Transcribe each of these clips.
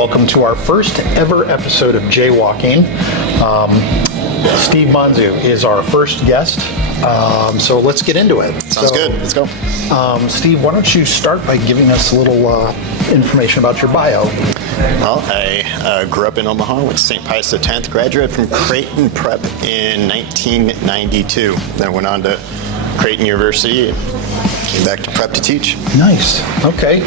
welcome to our first ever episode of Jaywalking. Steve Monzu is our first guest, so let's get into it. Sounds good. Let's go. Steve, why don't you start by giving us a little information about your bio? Well, I grew up in Omaha, went to St. Pius X, graduated from Creighton Prep in 1992. Then went on to Creighton University, came back to prep to teach. Nice. Okay.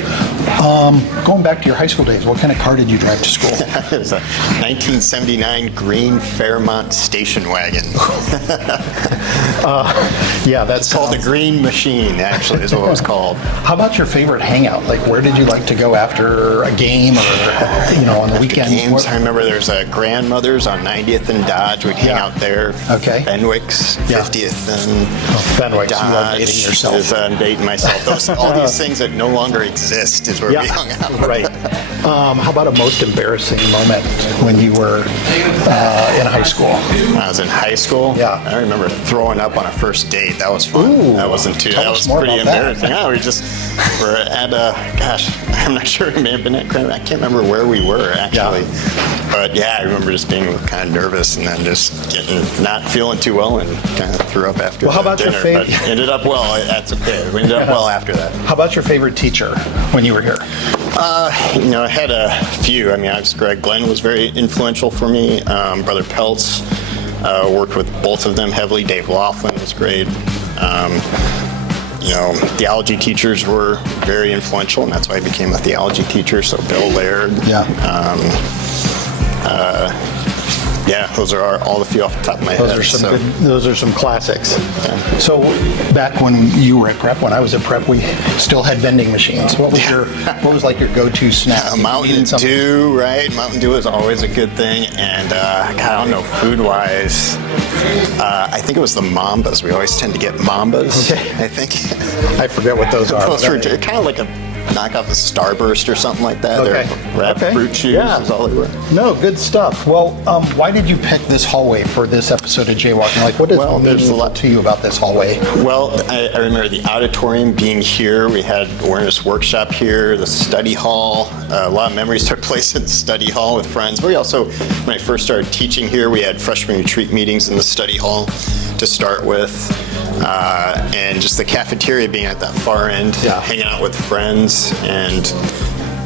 Going back to your high school days, what kind of car did you drive to school? It was a 1979 green Fairmont station wagon. Yeah, that's called the Green Machine, actually, is what it was called. How about your favorite hangout? Like, where did you like to go after a game or, on the weekend? Games, I remember there's a Grandmother's on 90th and Dodge. We'd hang out there. Okay. Fenwick's, 50th and Fenwick's. Dodge. You love dating yourself. I'm dating myself. All these things that no longer exist is where we hung out. Right. How about a most embarrassing moment when you were in high school? When I was in high school? Yeah. I remember throwing up on a first date. That was fun. Ooh, that wasn't too. tell That us was more pretty about that. embarrassing. Yeah, we're at I'm not sure. It may have been at Creighton. I can't remember where we were actually. Yeah. But yeah, I remember just being kind of nervous and then just not feeling too well and kind of threw up after Well, how about dinner. your favorite? But ended up well. That's okay. We ended up well after that. How about your favorite teacher when you were here? I had a few. I mean, Greg Glenn was very influential for me. Brother Peltz, worked with both of them heavily. Dave Laughlin was great. Theology teachers were very influential, and that's why I became a theology teacher. So Bill Laird. Yeah. Those are all the few off the top of my head. Those are some classics. Yeah. So back when you were at prep, when I was at prep, we still had vending machines. What was like your go-to snack? Mountain Dew, right? Mountain Dew is always a good thing. And I don't know, food-wise, I think it was the Mambas. We always tend to get Mambas. Okay. I think. I forget what those are. Those were kind of like a knockoff of Starburst or something like that. Okay. They're wrapped fruit chews is all they were. No, good stuff. Well, why did you pick this hallway for this episode of Jaywalking? Like, what is there's a lot to you about this hallway? Well, I remember the auditorium being here. We had awareness workshop here, the study hall. A lot of memories took place in the study hall with friends. We also, when I first started teaching here, we had freshman retreat meetings in the study hall to start with. And just the cafeteria being at that far end, hanging out with friends. And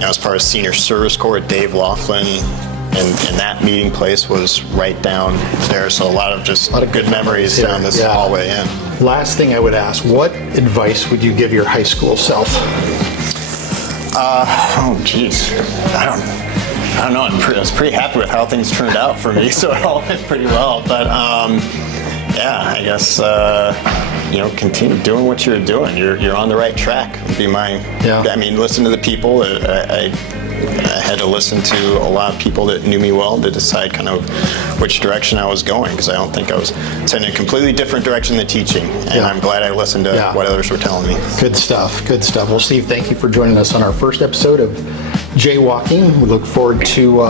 as part of senior service corps, Dave Laughlin, and that meeting place was right down there. So a lot of good memories down this hallway in. Last thing I would ask, what advice would you give your high school self? I don't know. I was pretty happy with how things turned out for me, so it all went pretty well. But I guess continue doing what you're doing. You're on the right track. Would be my. Yeah. I mean, listen to the people. I had to listen to a lot of people that knew me well to decide kind of which direction I was going, because I don't think I was in a completely different direction than teaching. And I'm glad I listened to what others were telling me. Good stuff. Well, Steve, thank you for joining us on our first episode of Jaywalking. We look forward to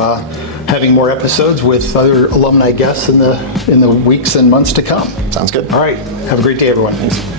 having more episodes with other alumni guests in the weeks and months to come. Sounds good. All right. Have a great day, everyone. Thanks.